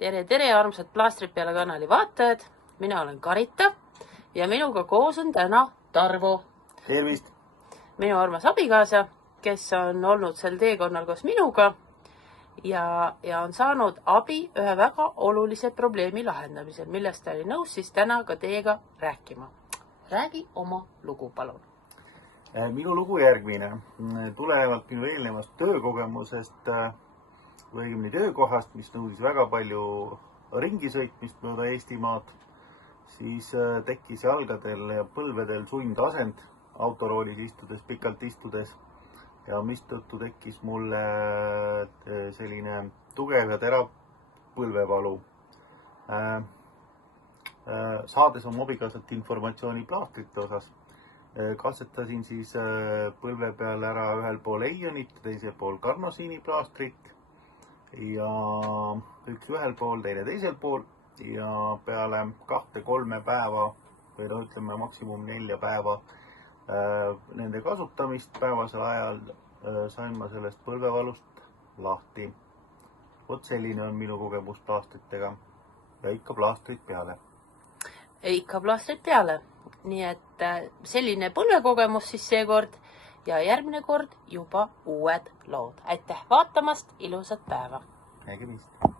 tere, armsad Plaastrid peale kanali vaatajad. Mina olen Karita ja minuga koos on täna Tarvo. Tervist! Minu armas abikaasa, kes on olnud sel teekonnal koos minuga ja on saanud abi ühe väga olulise probleemi lahendamisel, millest ta oli nõus siis täna ka teiega rääkima. Räägi oma lugu, palun. Minu lugu järgmine. Tulenevalt minu eelnevast töökogemusest või õigemini töökohast, mis nõudis väga palju ringisõitmist mööda Eestimaad, siis tekkis jalgadel ja põlvedel sundasend autoroolis istudes, pikalt istudes, ja mistõttu tekkis mulle selline tugev ja terav põlvevalu. Saades oma abikaasalt informatsiooni plaastrite osas, katsetasin siis põlve peal ära ühel pool Eionit, teisel pool Carnosiini plaastrit ja üks ühel pool, teine teisel pool, ja peale 2-3 päeva või ütleme maksimum 4 päeva nende kasutamist päevasel ajal sain ma sellest põlvevalust lahti. Vot selline on minu kogemus plaastritega ja ikka plaastrid peale. Ikka plaastrid peale. Nii et selline põlvekogemus siis seekord ja järgmine kord juba uued lood. Aitäh vaatamast, ilusat päeva! Nägemist!